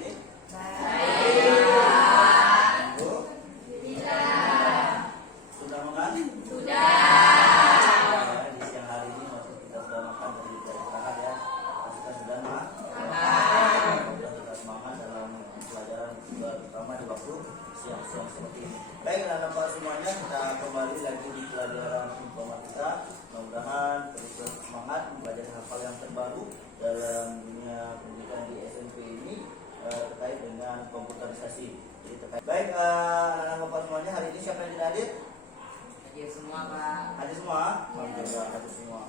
ini? Baik. Bu? Tidak. Sudah makan? Sudah. Di siang hari ini waktu kita sudah makan dari istirahat ya. Kita sudah makan. Sudah tetap semangat dalam pelajaran terutama di waktu siang-siang seperti ini. Baik, anak-anak semuanya, kita kembali lagi di pelajaran informatika. Mudah-mudahan terus semangat mempelajari hal-hal yang terbaru dalam dunia pendidikan di SMP ini terkait dengan komputerisasi. Jadi terkait. Baik, anak-anak semuanya, hari ini siapa yang tidak hadir? Hadir semua, Pak. Hadir semua? Alhamdulillah hadir semua.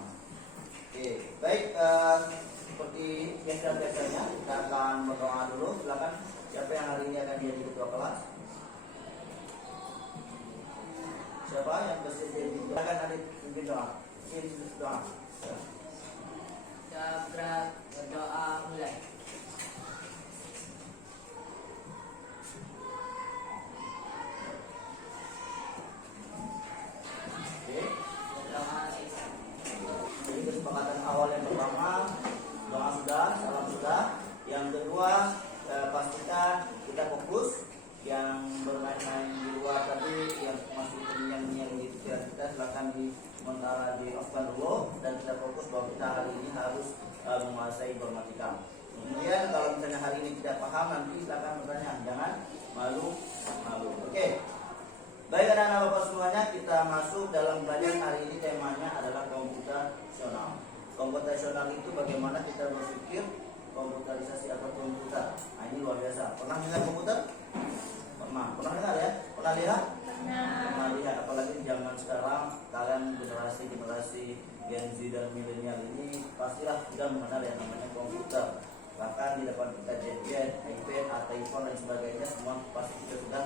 Oke, baik, seperti biasanya kita akan berdoa dulu. Silakan, siapa yang hari ini akan jadi ketua kelas? Siapa yang bersedia? Silakan hadir pimpin doa. Pimpin doa. Kita berdoa mulai. Oke. Berdoa Isa. Jadi kesepakatan awal yang pertama, doa sudah, salam sudah. Yang kedua, pastikan kita fokus. Yang bermain-main di luar tadi, yang masih terngiang-ngiang di pikiran kita, silakan sementara di off dulu dan kita fokus bahwa kita hari ini harus menguasai informatika. Kemudian kalau misalnya hari ini tidak paham, nanti silakan bertanya, jangan malu. Oke. Baik anak-anak bapak semuanya, kita masuk dalam pelajaran hari ini. Temanya adalah komputasional. Komputasional itu bagaimana kita berpikir komputerisasi atau komputer. Nah, ini luar biasa. Pernah dengar komputer? Pernah dengar ya? Pernah lihat? Pernah lihat. Apalagi di zaman sekarang, kalian generasi Gen Z dan milenial ini pastilah sudah mengenal yang namanya komputer. Bahkan di depan kita gadget, iPad, atau iPhone dan sebagainya, semua pasti kita sudah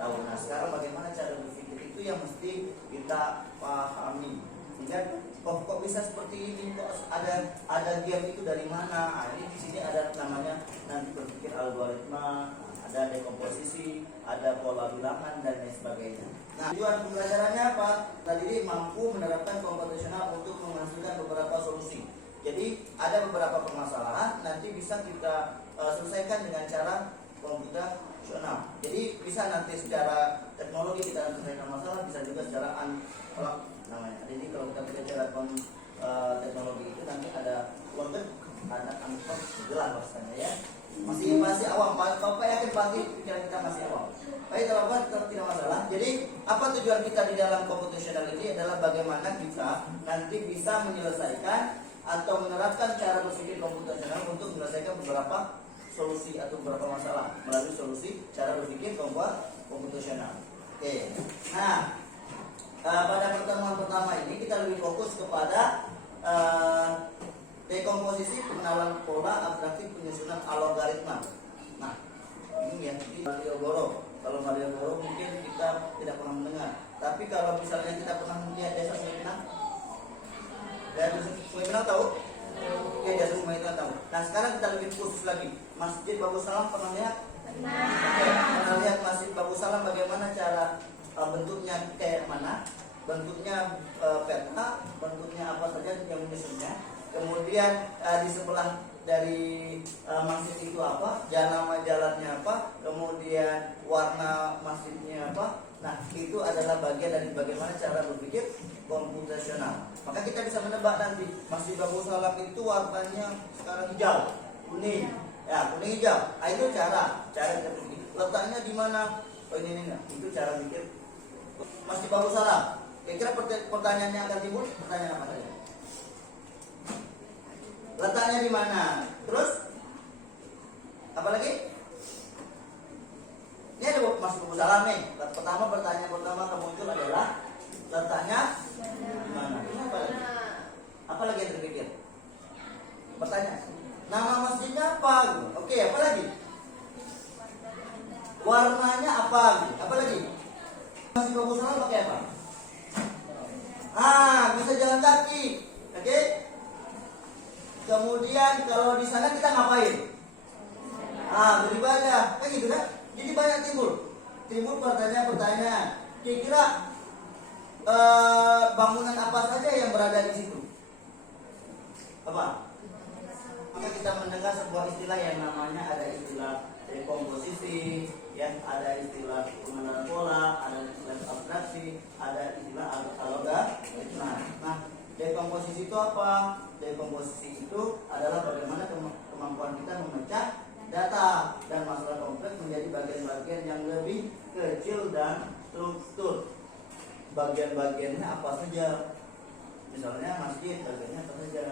tahu. Nah, sekarang bagaimana cara berpikir itu yang mesti kita pahami. Sehingga kok bisa seperti ini? Kok ada game itu dari mana? Nah, ini di sini ada namanya nanti berpikir algoritma, ada dekomposisi, ada pola bilangan dan lain sebagainya. Nah, tujuan pembelajarannya apa? Tadi mampu menerapkan komputasional untuk menghasilkan beberapa solusi. Jadi ada beberapa permasalahan nanti bisa kita selesaikan dengan cara komputasional. Jadi bisa nanti secara teknologi kita selesaikan masalah, bisa juga secara analog namanya. Jadi kalau kita bicara teknologi itu nanti ada logic, ada analog, jelas bahasanya ya. Masih awam, Bapak yakin pasti pikiran kita masih awam. Baik, kalau tidak masalah. Jadi apa tujuan kita di dalam komputasional ini adalah bagaimana kita nanti bisa menyelesaikan atau menerapkan cara berpikir komputasional untuk menyelesaikan beberapa solusi atau beberapa masalah melalui solusi cara berpikir komputasional. Oke. Nah, pada pertemuan pertama ini kita lebih fokus kepada dekomposisi, pengenalan pola, abstraksi, penyusunan algoritma. Nah, ini ya di Malioboro. Kalau Malioboro mungkin kita tidak pernah mendengar. Tapi kalau misalnya kita pernah melihat desa Sungai Pinang, desa Sungai Pinang tahu? Oke, desa Sungai Pinang tahu. Nah, sekarang kita lebih khusus lagi. Masjid Babu Salam pernah lihat? Oke, pernah lihat Masjid Babu Salam bagaimana cara bentuknya kayak mana? Bentuknya peta, bentuknya apa saja yang menyusunnya. Kemudian di sebelah dari masjid itu apa, nama jalannya apa, kemudian warna masjidnya apa. Nah, itu adalah bagian dari bagaimana cara berpikir komputasional. Maka kita bisa menebak nanti Masjid Babu Salam itu warnanya sekarang hijau, kuning, ya kuning hijau. Nah, itu cara kita berpikir. Letaknya di mana? Oh ini. Itu cara pikir Masjid Babu Salam. Kira-kira pertanyaannya akan timbul, pertanyaan apa saja? Letaknya di mana? Terus apa lagi? Ini ada Masjid Babu Salam nih. Pertanyaan pertama yang muncul adalah letaknya di mana? Ini apa lagi? Apa lagi yang terpikir? Pertanyaan. Nama masjidnya apa? Oke, apa lagi? Warnanya apa? Apa lagi? Masjid Babu Salam pakai apa? Bisa jalan kaki. Oke? Kemudian kalau di sana kita ngapain? Beribadah. Kan gitu kan? Jadi banyak timbul pertanyaan-pertanyaan. Kira-kira bangunan apa saja yang berada di situ? Apa? Maka kita mendengar sebuah istilah yang namanya ada istilah dekomposisi, ya ada istilah pengenalan pola, ada istilah abstraksi, ada istilah algoritma. Nah, dekomposisi itu apa? Dekomposisi itu adalah bagaimana kemampuan kita memecah data dan masalah kompleks menjadi bagian-bagian yang lebih kecil dan struktur. Bagian-bagiannya apa saja? Misalnya masjid, bagiannya apa saja?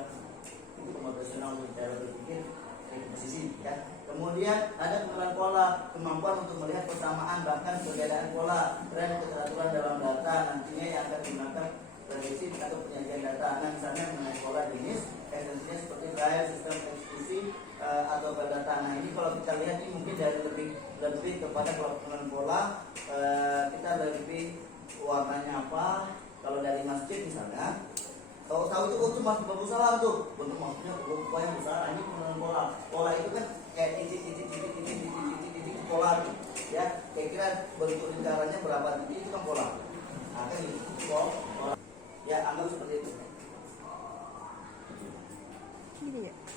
Itu konvensional untuk cara berpikir dekomposisi, ya. Kemudian ada pengenalan pola, kemampuan untuk melihat persamaan bahkan perbedaan pola, tren, keteraturan dalam data nantinya yang akan digunakan prediksi atau penyajian data. Nah, misalnya mengenai pola jenis, esensinya seperti file, sistem eksekusi atau data. Nah, ini kalau kita lihat ini mungkin dari lebih kepada kalau pengenalan pola, kita lebih warnanya apa? Kalau dari masjid misalnya, tahu itu masih bagus salah tuh, bentuk maksudnya pola yang besar. Ini pengenalan pola. Pola itu kan kayak titik pola, ya. Kira-kira bentuk lingkarannya berapa titik itu kan pola. Nah, kan itu pola. Ya, anggap seperti itu.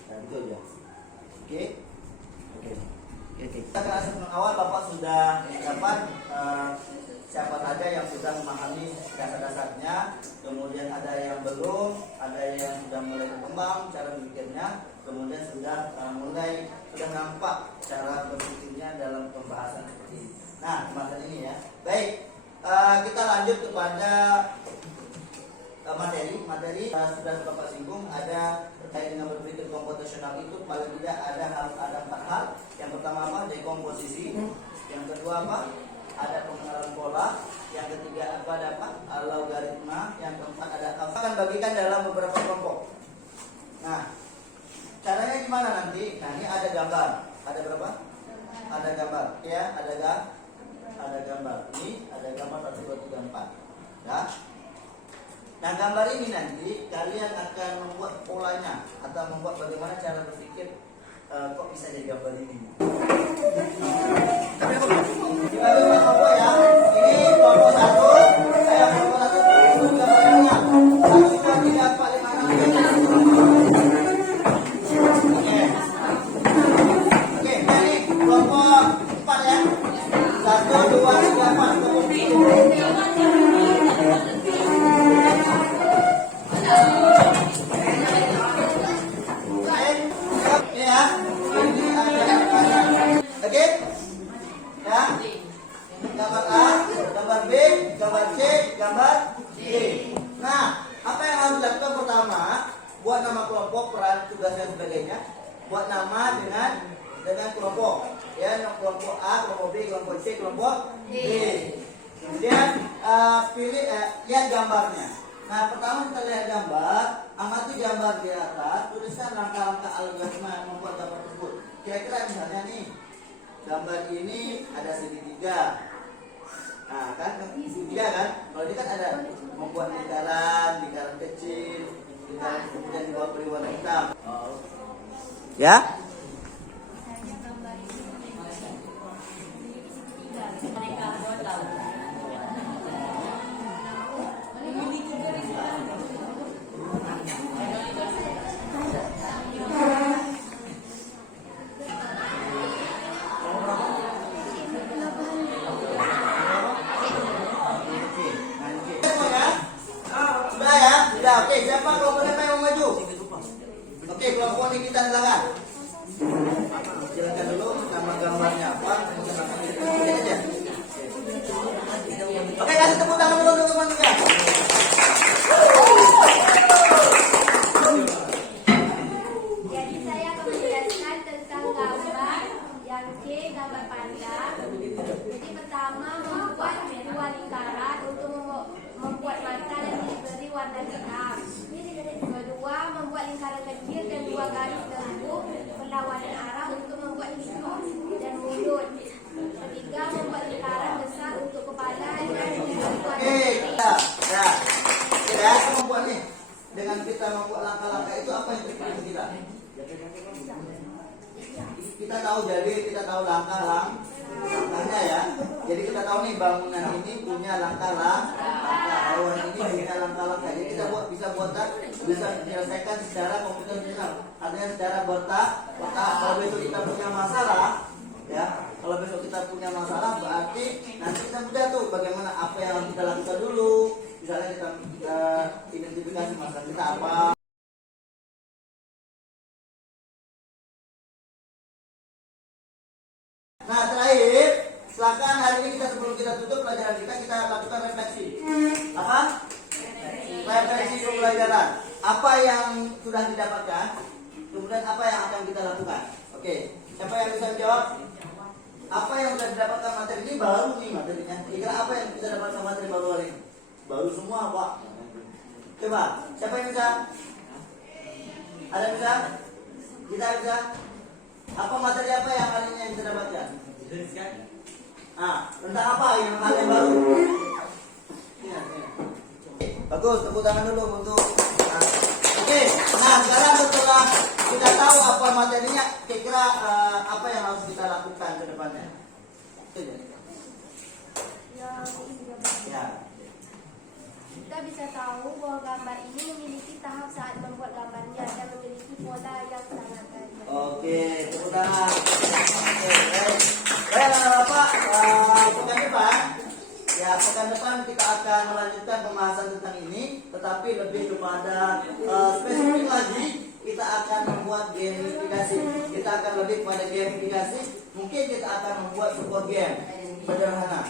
Nah, itu aja. Oke. Kita ke asesmen awal, Bapak sudah dapat siapa saja yang sudah memahami dasar-dasarnya, kemudian ada yang belum, ada yang sudah mulai berkembang cara berpikirnya, kemudian sudah nampak cara berpikirnya dalam pembahasan seperti ini. Nah, pembahasan ini ya. Baik, kita lanjut kepada materi sudah Bapak singgung, ada terkait dengan berpikir komputasional itu paling tidak ada 4 hal. Yang pertama apa? Dekomposisi. Yang kedua apa? Ada pengenalan pola. Yang ketiga ada apa? Algoritma. Yang keempat ada akan bagikan dalam beberapa kelompok. Nah, caranya gimana nanti? Nah, ini ada gambar. Ada berapa? Ada gambar. Ya, ada gambar. Ini ada gambar 1, 2, 3, 4. Ya. Nah, gambar ini nanti kalian akan membuat polanya atau membuat bagaimana cara berpikir kok bisa jadi gambar ini. Kita bagi kelompok ya. Ini kelompok 1, saya kelompok 1 itu gambarnya 1, 2, 3, 4, 5, 6, 7. Oke, ini kelompok 4 ya. 1, 2, 3, 4 kelompok 4. Gambar A, gambar B, gambar C, gambar D. Nah, apa yang harus dilakukan pertama? Buat nama kelompok, peran, tugas dan sebagainya. Buat nama dengan kelompok. Ya, kelompok A, kelompok B, kelompok C, kelompok D. Kemudian lihat gambarnya. Nah, pertama kita lihat gambar, amati gambar di atas, tuliskan langkah-langkah algoritma yang membuat gambar tersebut. Kira-kira misalnya nih, gambar ini ada segitiga. Nah, kan segitiga kan? Kalau ini kan ada membuat lingkaran kecil, lingkaran kemudian dibuat beri warna hitam. Ya? Oke, siapa kelompoknya yang mau maju? Oke, kelompok ini kita silakan. Silakan dulu nama gambarnya apa? Aja. Oke, kasih tepuk tangan dulu untuk teman-teman. Jadi saya akan menjelaskan tentang gambar yang C, gambar panda. Jadi pertama membuat dua lingkaran untuk membuat mata dan diberi warna hitam. Kedua, membuat lingkaran kecil dan dua garis lembut berlawanan arah untuk membuat hidung dan mulut. Ketiga, membuat lingkaran besar untuk kepala dan diberi warna putih. Ya, membuat nih. Dengan kita membuat langkah-langkah itu apa yang terjadi kita? Kita tahu langkahnya ya. Jadi kita tahu nih bangunan ini punya langkah-langkah, awan ini punya langkah-langkah. Jadi kita bisa menyelesaikan secara komputasional. Artinya secara bertahap. Kalau itu kita punya masalah, ya Kalau besok kita punya masalah, berarti nanti kita mudah tuh bagaimana apa yang kita lakukan dulu. Misalnya kita identifikasi masalah kita apa. Nah terakhir, silakan hari ini kita sebelum kita tutup pelajaran kita lakukan refleksi. Apa? Refleksi pembelajaran. Apa yang sudah didapatkan, kemudian apa yang akan kita lakukan. Oke, siapa yang bisa menjawab? Apa yang sudah didapatkan materi ini baru nih materinya. Kira apa yang bisa dapatkan materi baru hari ini? Baru semua Pak. Coba, siapa yang bisa? Ada bisa? Kita bisa? Apa materi apa yang hari ini yang kita dapatkan? Tentang apa yang hal yang baru? Bagus, tepuk tangan dulu untuk. Oke, nah sekarang setelah kita tahu apa materinya, kira-kira apa yang harus kita lakukan ke depannya? Ya. Kita bisa tahu bahwa gambar ini memiliki tahap saat membuat gambarnya dan memiliki pola yang sangat banyak. Oke, tepuk tangan. Oke, baik Bapak, pekan depan, ya pekan depan kita akan melanjutkan pembahasan tentang ini, tetapi lebih kepada spesifik lagi, kita akan membuat gamifikasi. Kita akan lebih kepada gamifikasi. Mungkin kita akan membuat sebuah game sederhana.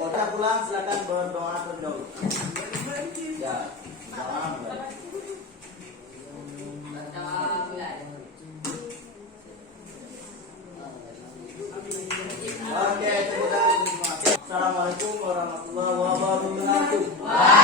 Kalau pulang silakan berdoa terlebih dahulu. Ya, Berdoa mulai. Oke, tepuk tangan. Assalamualaikum warahmatullahi wabarakatuh.